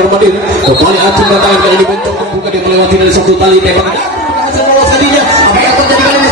Mondar Mandir kembali acung tangan kali ini mencoba buka dia melewati dari satu tali tembak berhasil lolos tadinya. Apa yang terjadi kali ini?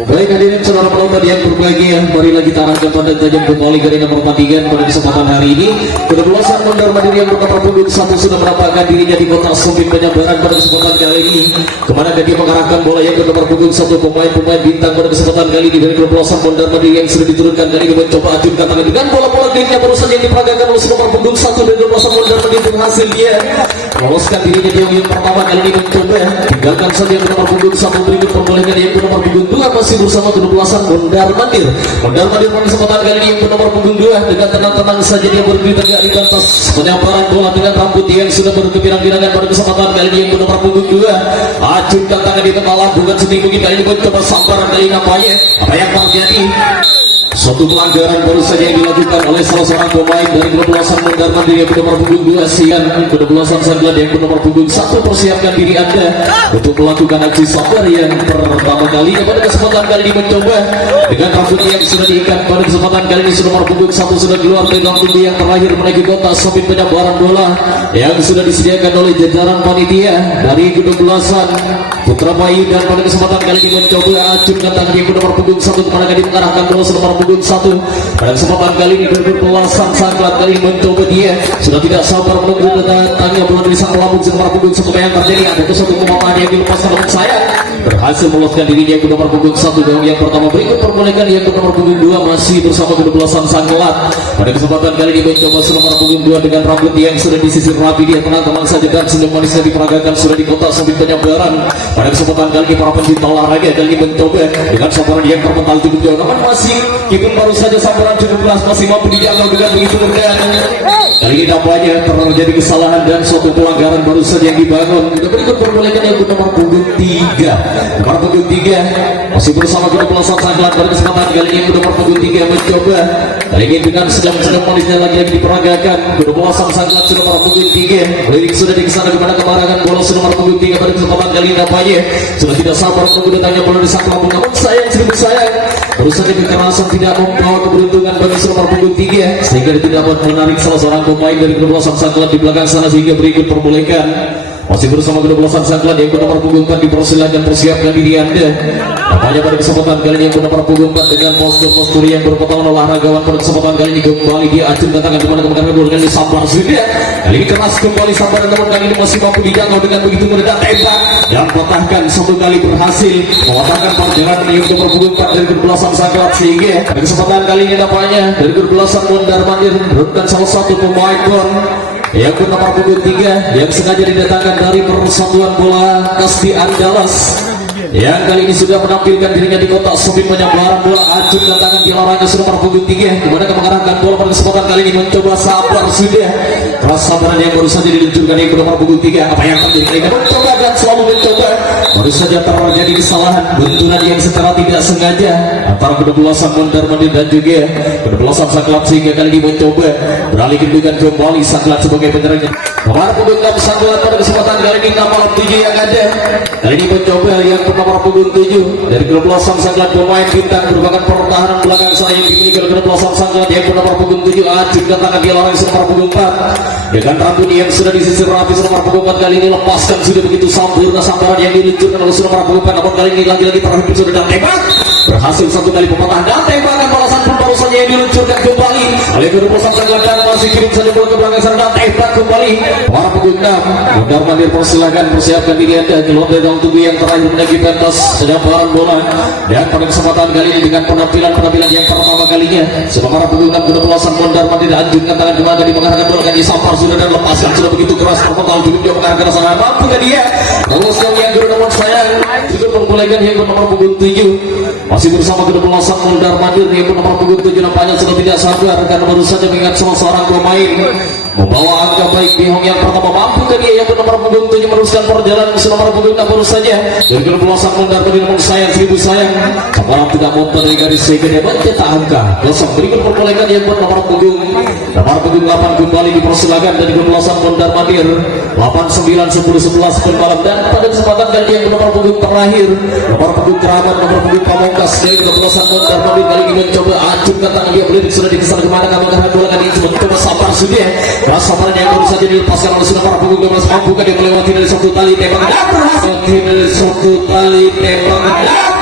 Baik hadirin saudara penonton yang berbahagia, marilah kita arahkan pada tajam kembali dari nomor pertandingan pada kesempatan hari ini. Kedebelasan Mondar Mandir yang bernomor punggung 1 sudah mendapatkan dirinya di kota Sumpit Penyabaran pada kesempatan kali ini. Kemana dia mengarahkan bola yang bernomor punggung 1 pemain-pemain bintang pada kesempatan kali ini dari kedebelasan Mondar Mandir yang sudah diturunkan kali ini mencoba ajunkan tangan dengan bola-bola gengnya baru saja yang diperagakan oleh nomor punggung 1 dari kedebelasan Mondar Mandir berhasil dia meloloskan dirinya di yang pertama kali ini mencoba tinggalkan saja yang bernomor punggung 1 berikut perbolehkan yang bernomor punggung 2 masih bersama kedebelasan Mondar Mandir. Mondar Mandir pada kesempatan kali ini yang bernomor punggung 2 dengan tenang-tenang saja dia berdiri tegak di atas penyamparan bola dengan rambut yang sudah berkepirang-pirangan pada kesempatan kali ini yang bernomor punggung 2 acungkan tangan di kepala bukan sedih mungkin kali ini mencoba sabaran kali nampaknya apa yang terjadi. Suatu pelanggaran baru saja yang dilakukan oleh salah seorang pemain dari kedebelasan Mondar Mandir yang bernomor punggung 2 Sian. Kedebelasan Sanggulan yang bernomor punggung 1 persiapkan diri Anda untuk melakukan aksi sabar yang pertama kali pada kesempatan kali ini mencoba dengan rambut yang sudah diikat pada kesempatan kali ini nomor punggung 1 sudah keluar pegang tinggi yang terakhir menaiki kota Sumpit Penyabaran bola yang sudah disediakan oleh jajaran panitia dari kedebelasan Putra Bayu dan pada kesempatan kali ini mencoba acungkan tangan yang bernomor punggung 1 kemana kali mengarahkan bola nomor punggung 1 pada kesempatan kali ini kedebelasan Sanggulan kali ini mencoba dia sudah tidak sabar menunggu datangnya bola dari sang pelambung nomor punggung 1 yang terjadi ada satu kemampuan yang dilepaskan oleh saya berhasil meloloskan dirinya ke nomor punggung 1 gawang yang pertama berikut perbolehkan yang ke nomor punggung 2 masih bersama kedebelasan Sanggulan pada kesempatan kali ini mencoba nomor punggung 2 dengan rambut yang sudah disisir rapi dia tenang-tenang saja dan senyum manisnya diperagakan sudah di kota Sumpit Penyabaran pada kesempatan kali ini para pencinta olahraga kali ini mencoba dengan sabaran yang terpental cukup jauh namun masih kipun baru saja sabaran cukup keras masih mampu dijangkau dengan begitu mudah. Kali ini nampaknya terjadi kesalahan dan suatu pelanggaran baru saja yang dibangun. Kita berikut perbolehkan yang nomor punggung 3 nomor punggung 3 masih bersama kedebelasan Sanggulan pada kesempatan kali ini nomor punggung 3 mencoba kali ini dengan sedang manisnya lagi yang diperagakan kedebelasan Sanggulan nomor punggung 3 lirik sudah di sana dimana kemarangan bola nomor punggung 3 pada kesempatan kali ini nampaknya sudah tidak sabar menunggu datangnya bola di sang pelambung namun sayang seribu sayang baru saja kekerasan tidak membawa keberuntungan bagi nomor punggung 3 sehingga dia tidak dapat menarik salah seorang pemain dari kedebelasan Sanggulan di belakang sana sehingga berikut perbolehkan masih bersama kedebelasan Sanggulan yang bernomor punggung 4 dipersilakan persiapkan diri Anda nampaknya pada kesempatan kali ini yang bernomor punggung 4 dengan postur yang berpotongan olahragawan pada kesempatan kali ini kembali dia acungkan tangan kemana kemana dengan disambar sudah kali ini keras kembali sambar namun kali ini masih mampu dijangkau dengan begitu mudah tembak yang patahkan satu kali berhasil mematahkan perjalanan yang nomor punggung 4 dari kedebelasan Sanggulan sehingga pada kesempatan kali ini nampaknya dari kedebelasan Mondar Mandir menurunkan salah satu pemain pun yang bernomor punggung 3 yang sengaja didatangkan dari Persatuan Bola Kasbi Andalas yang kali ini sudah menampilkan dirinya di kota Sumpit Penyabaran bola acung dan tangan di larangnya nomor punggung 3 dimana mengarahkan bola pada kesempatan kali ini mencoba sabar sudah keras sabaran yang baru saja diluncurkan yang bernomor punggung 3 apa yang terjadi mencoba dan selalu mencoba baru saja terjadi kesalahan benturan yang secara tidak sengaja antara kedebelasan Mondar Mandir dan juga kedebelasan Sanggulan sehingga kali ini mencoba beralih kedudukan kembali Sanggulan sebagai penyerangnya nomor punggung 6 Sanggulan pada kesempatan kali ini nomor 7 yang ada kali ini mencoba yang nomor punggung 7 dari kedebelasan Sanggulan pemain bintang merupakan pertahanan belakang saya yang dimiliki oleh kedebelasan Sanggulan yang nomor punggung 7 acung dan tangan dia larang nomor punggung 4 dengan rambut yang sudah disisir rapi nomor punggung 4 kali ini lepaskan sudah begitu sempurna sambaran yang diluncurkan oleh nomor punggung 4 namun kali ini lagi-lagi terhimpit sudah dan tembak berhasil satu kali pematahan dan tembakan balasan pun baru saja yang diluncurkan kembali oleh kedebelasan Sanggulan dan masih kirim saja bola ke belakang sana dan tembak kembali para punggung 6 Mondar Mandir persilakan persiapkan diri Anda keluar dari dalam tubuh yang terakhir menaiki pentas penyabaran bola dan pada kesempatan kali ini dengan penampilan yang pertama kalinya sebab para punggung 6 kedebelasan Mondar Mandir anjurkan tangan kemana di mengarahkan bola kan disampar sudah dan lepaskan sudah begitu keras terpental cukup dia mengarahkan sana mampu kan dia terus yang nomor saya juga membolehkan yang nomor punggung 7 masih bersama kedebelasan Mondar Mandir yang nomor punggung 7 nampaknya sudah tidak sabar karena baru saja mengingat salah seorang pemain membawa angka baik di hong yang pertama, mampu ke dia yang bernomor punggung 7 meneruskan perjalanan ke nomor punggung 6 baru saja dari kebelosan Mondar Mandir namun sayang 1000 sayang Samalam tidak montor dari garis sehingga dia mencetak angka kosong. Berikut perbolehkan yang bernomor punggung 8 kembali dipersilakan dari kebelosan Mondar Mandir 8, 9, 10, 11 pemalam. Dan pada kesempatan kali yang bernomor punggung terakhir nomor punggung keramat, nomor punggung pamungkas dari kebelosan Mondar Mandir kali ini mencoba acungkan tangan dia belirik sudah dikesan kemana kamu bola kali ini mencoba sabar sudah sabaran yang baru saja dilepaskan oleh sudah para punggung 12 mampu dia melewati dari satu tali tembak dan berhasil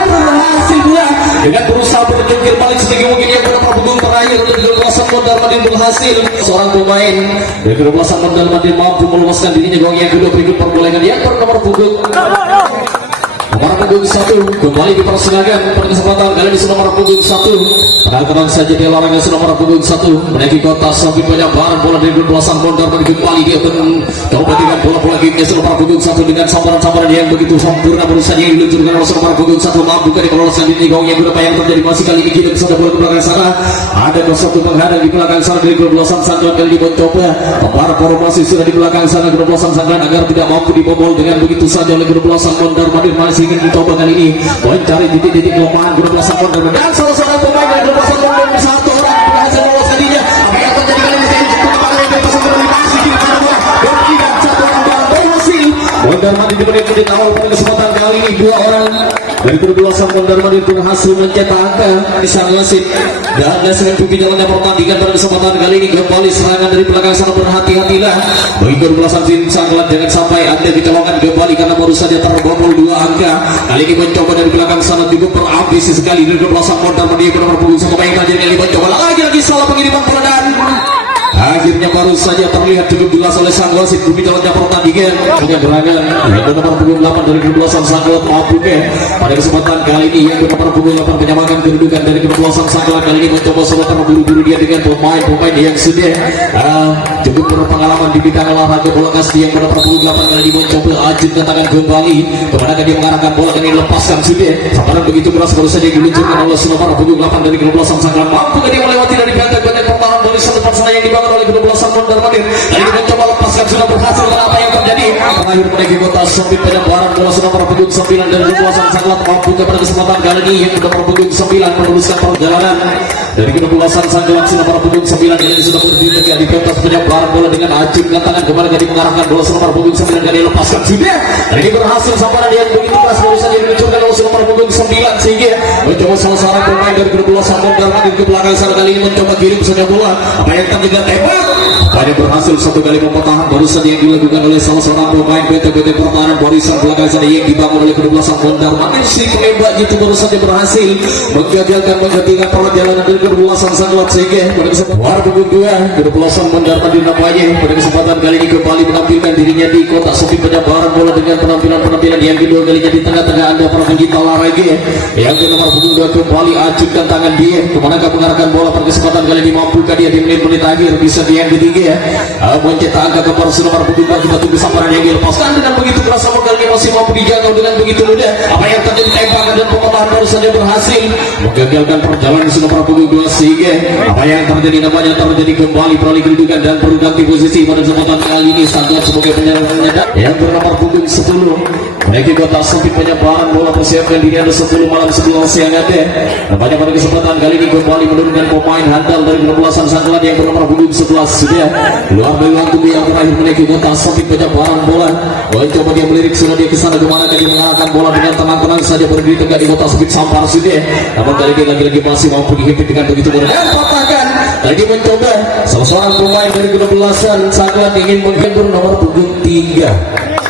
berhasil pula dengan berusaha berjungkir balik sedikit mungkin yang bernomor punggung terakhir untuk kebelosan Mondar Mandir berhasil seorang pemain dari kebelosan Mondar Mandir mampu melepaskan dirinya gong yang kedua. Berikut perbolehkan yang bernomor punggung nomor punggung 1 kembali dipersilakan pada kesempatan kali ini nomor punggung 1 penangkapan saja di olahraga nomor punggung 1 menaiki kota Sofi banyak barang bola dari kebelosan Mondar Mandir kembali dia coba dengan bola-bola gamenya nomor punggung 1 dengan sambaran-sambaran yang begitu sempurna berusaha yang diluncurkan oleh nomor punggung 1 mampu kan diperolehkan di gawang yang berapa yang terjadi masih kali ini kita bisa bola ke belakang sana ada satu penghadang di belakang sana dari kebelosan Sanggulan kali ini mencoba para formasi sudah di belakang sana kebelosan Sanggulan agar tidak mampu dibobol dengan begitu saja oleh kebelosan Mondar Mandir masih ingin dicoba kali ini mencari titik-titik kelemahan kebelosan Mondar Mandir dan salah seorang pemain dari kebelosan Mondar Mandir satu orang berhasil lolos kalinya apa yang terjadi kali ini Mondar Mandir di menit awal pada kesempatan kali ini dua orang dari kebelosan Mondar Mandir berhasil mencetak angka di sang wasit dan dengan pimpin jalannya pertandingan pada kesempatan kali ini kembali serangan dari belakang sana berhati-hatilah bagi kebelosan Sanggulan jangan sampai anda dicolongkan kembali karena baru saja terbobol dua angka kali ini mencoba dari belakang sana juga berambisi sekali dari kebelosan Mondar Mandir nomor punggung 1 pemain kali ini mencoba lagi salah pengiriman bola dan akhirnya baru saja terlihat cukup jelas oleh sang wasit bumi jalannya pertandingan penyeberangan yang nomor punggung 8 dari kebelosan Sanggulan mampu pada kesempatan kali ini yang nomor punggung 8 menyamakan kedudukan dari kebelosan Sanggulan kali ini mencoba solo terburu-buru dia dengan pemain-pemain yang sudah cukup berpengalaman di bidang olahraga bola kasti yang nomor punggung 8 kali ini mencoba ajutkan tangan kembali kemana dia mengarahkan bola kali ini lepaskan sudah sampai begitu keras baru saja diluncurkan oleh nomor punggung 8 dari kebelosan Sanggulan mampu dia melewati dari benteng-benteng pertahanan dari satu sana yang dibangun oleh kebelosan Mondar Mandir dan ini mencoba lepaskan sudah berhasil dan apa yang terjadi terakhir menaiki kota Sofi penyebaran bola nomor punggung 9 dari kebelosan Sanggulan mampu pada kesempatan kali ini yang nomor punggung 9 meneruskan perjalanan dari kebelosan Sanggulan nomor punggung 9 ini sudah berdiri tegak di pentas penyebaran bola dengan acungkan tangan kembali tadi mengarahkan bola nomor punggung 9 kali lepaskan sudah dan ini berhasil sampai yang begitu keras baru saja diluncurkan oleh nomor punggung 9 sehingga mencoba salah seorang pemain dari kebelosan Mondar Mandir ke belakang sana kali ini mencoba kirim saja bola apa yang terjadi tembak pada berhasil satu kali mempertahan baru saja yang dilakukan oleh salah seorang pemain PT pertahanan barisan belakang sana yang dibangun oleh kebelosan Mondar Mandir si penembak itu baru saja berhasil menggagalkan menghentikan perjalanan dari kebelosan Sanggulan sehingga pada kesempatan punggung 2 kebelosan Mondar Mandir namanya pada kesempatan kali ini kembali menampilkan dirinya di kota Sofi penyebaran bola dengan penampilan yang kedua kalinya di tengah-tengah anda para pencinta olahraga yang ke nomor punggung 2 kembali acungkan tangan dia kemanakah mengarahkan bola pada kesempatan kali ini mampukah dia di menit-menit akhir bisa di yang ketiga mencetak angka kepada nomor punggung 2 kita tunggu sambaran yang dilepaskan dengan begitu keras sama kali masih mampu dijangkau dengan begitu mudah apa yang terjadi tembakan dan pematahan baru saja berhasil menggagalkan perjalanan nomor punggung 2 sehingga apa yang terjadi namanya terjadi kembali beralih kedudukan dan berganti posisi pada kesempatan kali ini Sanggulan sebagai penyerangnya yang bernomor punggung 10 menaiki kota Sofi penyebaran bola persiapkan diri ada 10 malam 11 siang ada nampaknya pada kesempatan kali ini kembali menurunkan pemain handal dari kebelosan Sanggulan yang bernomor punggung 11 sudah luar dari waktu yang terakhir menaiki kota Sofi penyebaran bola coba dia melirik sudah dia kesana kemana dia mengarahkan bola dengan tenang-tenang saja berdiri tegak di kota Sofi sampar sudah namun kali ini lagi-lagi masih mampu dihimpit dengan begitu mudah dan patahkan lagi mencoba salah seorang pemain dari kebelosan Sanggulan ingin menghibur nomor punggung 3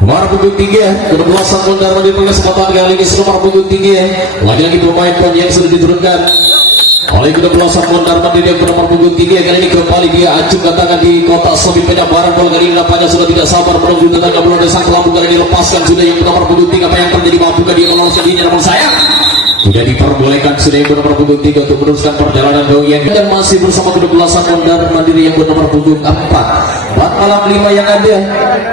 nomor punggung 3 kebelosan Mondar Mandir pada kesempatan kali ini nomor punggung 3 lagi-lagi pemain yang sudah diturunkan oleh kebelosan Mondar Mandir yang bernomor punggung 3 kali ini kembali dia acungkan tangan di kota Sofi penyebaran bola kali ini nampaknya sudah tidak sabar menunggu tenaga bola dari sang pelampung kali ini lepaskan sudah yang bernomor punggung 3 apa yang terjadi mampukah dia meloloskan dirinya namun sayang tidak diperbolehkan sudah yang bernomor punggung 3 untuk meneruskan perjalanan yang dan masih bersama kebelosan Mondar Mandir yang bernomor punggung 4 4 malam 5 yang ada.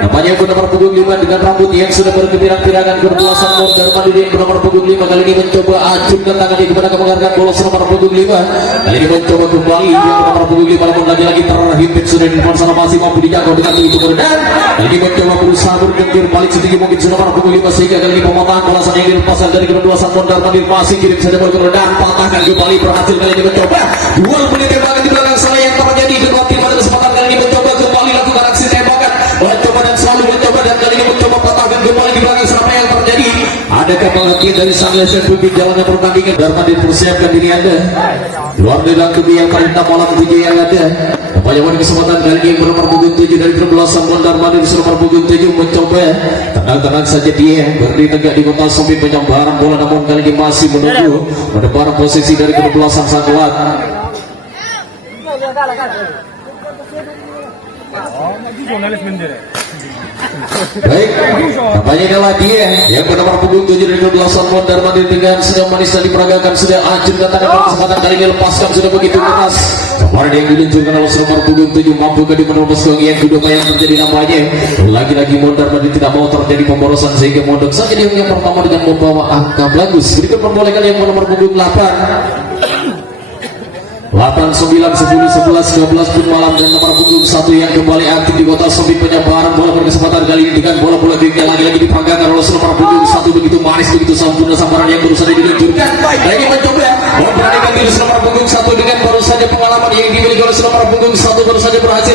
Nampaknya nomor punggung 5 dengan rambut yang sudah berkepirang-pirangan berbelasan mondar mandir yang nomor punggung 5 kali ini mencoba acungkan tangannya kepada mengangkat bola nomor punggung 5. Kali ini mencoba kembali yang nomor punggung 5 namun lagi-lagi terhimpit sudah di sana masih mampu dijangkau dengan begitu mudah. Kali ini mencoba berusaha bergencir balik setinggi mungkin nomor punggung 5 sehingga kali ini pemotongan bola yang dilepaskan dari kedua mondar mandir masih kirim saja bola ke dan patahkan kembali berhasil kali ini mencoba duel menit tembakan di belakang sana yang terjadi kedua tim pada kesempatan kali ini mencoba kembali lakukan aksi tembakan mencoba dan selalu mencoba dan kali ini mencoba patahkan kembali di belakang sana. Apa yang terjadi? Adakah pengertian dari sang legend pemimpin jalannya pertandingan? Darman dipersiapkan diri Anda luar dari langkah yang perintah malam 7 yang ada. Nampaknya pada kesempatan kali ini yang bernomor punggung 7 dari perbelasan mondar mandir nomor punggung 7 mencoba tenang-tenang saja dia berdiri tegak di kota sampai penyambaran bola namun kali ini masih menunggu mendebar posisi dari perbelasan sang kuat. Baik, nampaknya adalah dia yang bernomor punggung 7 dari belasan mondar mandir dengan sedang manis dan diperagakan sudah acur katakan kesempatan kali ini lepaskan sudah begitu keras. Kemarin yang diluncurkan oleh nomor punggung 7 mampu ke menerobos ke yang kedua yang terjadi nampaknya lagi-lagi mondar mandir tidak mau terjadi pemborosan sehingga mondok saja dia yang pertama dengan membawa angka bagus. Berikut perbolehkan yang nomor punggung 8, 9, 10, 11, 12 pun malam dan nomor punggung 1 yang kembali aktif di kota Sombing penyebaran bola berkesempatan kali ini dengan bola-bola tinggi lagi-lagi diperagakan oleh nomor punggung 1 begitu manis begitu sempurna sambaran yang baru saja diluncurkan. Lagi mencoba memperagakan diri nomor punggung 1 dengan baru saja pengalaman yang dimiliki oleh nomor punggung 1 baru saja berhasil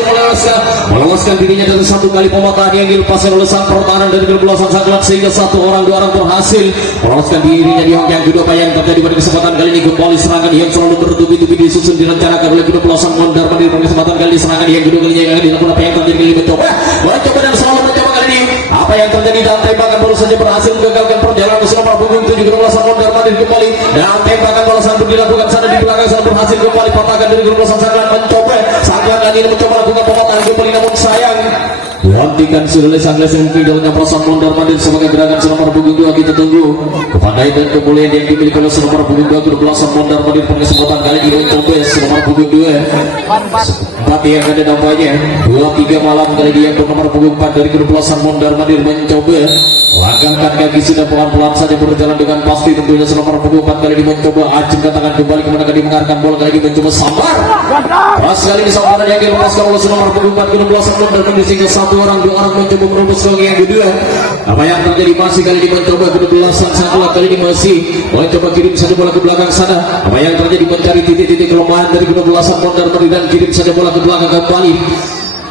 meloloskan dirinya dari satu kali pematahan yang dilepaskan oleh sang pertahanan dari berbelasan sangat sehingga dua orang berhasil meloloskan dirinya di hang yang kedua. Apa yang terjadi pada kesempatan kali ini kembali serangan yang selalu bertubi-tubi disusun direncanakan oleh kedua belasan mondar mandir pada kesempatan kali serangan yang kedua kalinya yang akan dilakukan. Apa yang terjadi kali mencoba dan selalu mencoba kali ini apa yang terjadi dan tembakan baru saja berhasil menggagalkan perjalanan nomor punggung 7 kedua belasan mondar mandir kembali dan tembakan balasan pun dilakukan sana di belakang sana berhasil kembali patahkan dari kedua belasan sangat mencoba kali ini mencoba lakukan pematahan kembali namun sayang dihantikan sudah oleh sang legend jalannya belasan mondar mandir sebagai gerakan nomor punggung 2. Kita tunggu kepandaian dan kemuliaan yang dimiliki oleh nomor punggung 2 kedua belasan mondar mandir pada kesempatan kali ini mencoba nomor punggung 2 4 yang ada nampaknya 2-3 malam kali ini yang nomor punggung 4 dari kedua belasan mondar mandir mencoba langkahkan kaki sudah pelan-pelan saja berjalan dengan pasti tentunya nomor punggung 4 kali ini mencoba acungkan tangan kembali kemudian kali mengarahkan bola kali ini mencoba sambar keras kali ini sambaran yang dilepaskan oleh nomor punggung 4 kedua belasan mondar mandir sehingga 1 orang 2 orang mencoba merobos ke yang kedua. Apa yang terjadi masih kali ini mencoba kedua belasan sangat kali ini masih mencoba kirim saja bola ke belakang sana. Apa yang terjadi mencari titik-titik kelemahan dari kedua belasan mondar mandir dan kirim saja bola ke belakang kembali.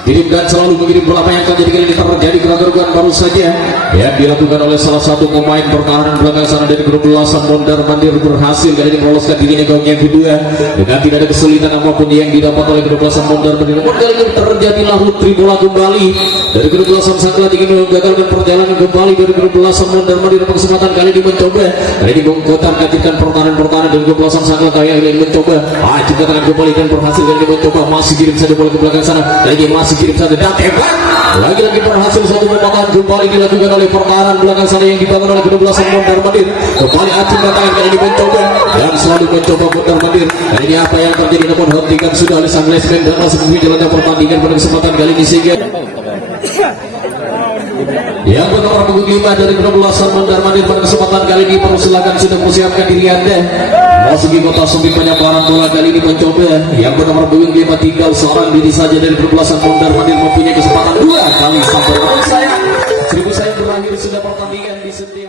Kirim dan selalu mengirim bola. Apa yang terjadi kali ini terjadi kegaguhan baru saja yang dilakukan oleh salah satu pemain pertahanan belakang sana dari grup belasan mondar mandir berhasil kali ini meloloskan dirinya ke yang kedua dengan tidak ada kesulitan apapun yang didapat oleh grup belasan mondar mandir. Namun kali ini terjadilah putri bola kembali dari grup belasan Sangklat ingin menggagalkan perjalanan kembali dari grup belasan mondar mandir. Kesempatan kali ini mencoba kali ini mengkotak kaitkan pertahanan dari grup belasan Sangklat kali ini mencoba juga tangan kembali dan berhasil kali ini mencoba masih kirim saja bola ke belakang sana kali ini masih kirim saja dan tembak lagi-lagi berhasil satu pematahan kembali dilakukan oleh pertahanan belakang sana yang dibangun oleh kedua belasan mondar mandir. Kembali acung tangan kali ini mencoba dan selalu mencoba mondar mandir. Kali ini apa yang terjadi namun hentikan sudah oleh sang lesmen dan masih jalannya pertandingan pada kesempatan kali ini sehingga yang bernomor punggung 5 dari kedua belasan mondar mandir pada kesempatan kali ini persilakan sudah mempersiapkan diri Anda masuki kota Sombing penyebaran bola kali ini mencoba yang bernomor punggung 5 tinggal seorang diri saja dari kedua belasan mondar mandir mempunyai kesempatan 2 kali sampai sayang 1000 sayang berakhir sudah pertandingan di setiap